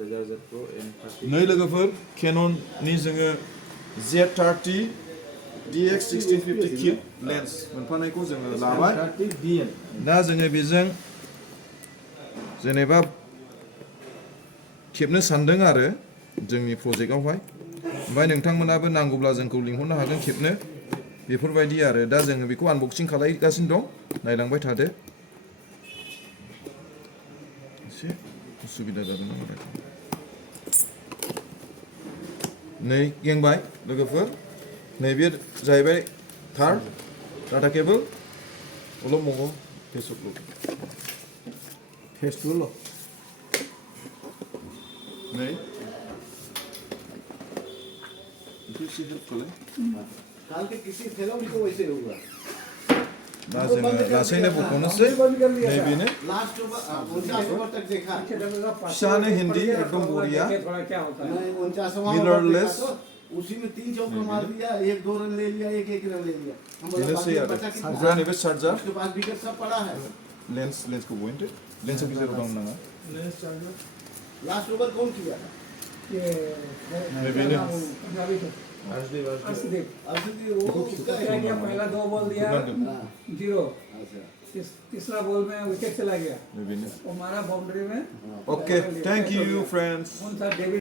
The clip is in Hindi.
Dslr Z Pro M30 नै लोगोफोर Canonनि जोङो Z30 DX 1650 किट लेन्स मोनफानायखौ जोङो लाबाय दा जोङो बेजों जेनेबा खेबनो सानदों आरो जोंनि प्रजेक्टआवहाय ओमफ्राय नोंथांमोनाबो नांगौब्ला जोंखौ लिंहरनो हागोन खेबनो बेफोरबायदि आरो दा जोङो बेखौ आनबक्सिं खालामगासिनो दं नायलांबाय थादो एसे उसुबिदा जादों नामा नै गेंबाय लोगोफोर नैबे जाहैबाय थार डाटा केबल उलम मगो फेसबुक फेस्टुल नै इसे हेल्प खालाम काल के किसी फिल्म को वैसे होगा दा जोङो लासैनो बख'नोसै नैबेनो लास्ट ओवर 49 तक देखा फिसानो हिन्दी एकदम बरिया नहीं 49वां मिररलेस उसी में 3 चौका मार दिया एक 2 रन ले लिया एक रन ले लिया बेनोसै आरो ओमफ्राय नैबे चार्जार उसके पास विकेट सब पड़ा है लेन्सखौ बयनोसै लेन्सआ गेजेराव दं नामा लास्ट ओवर कौन किया ये नैबेनो अर्शदीप अर्शदीप वो उसका क्या पहला 2 बॉल दिया 0 अच्छा तीसरा बॉल में विकेट चला गया नैबेनो वो मारा बाउंड्री में ओके थैंक यू फ्रेंड्स कौन सा डेविड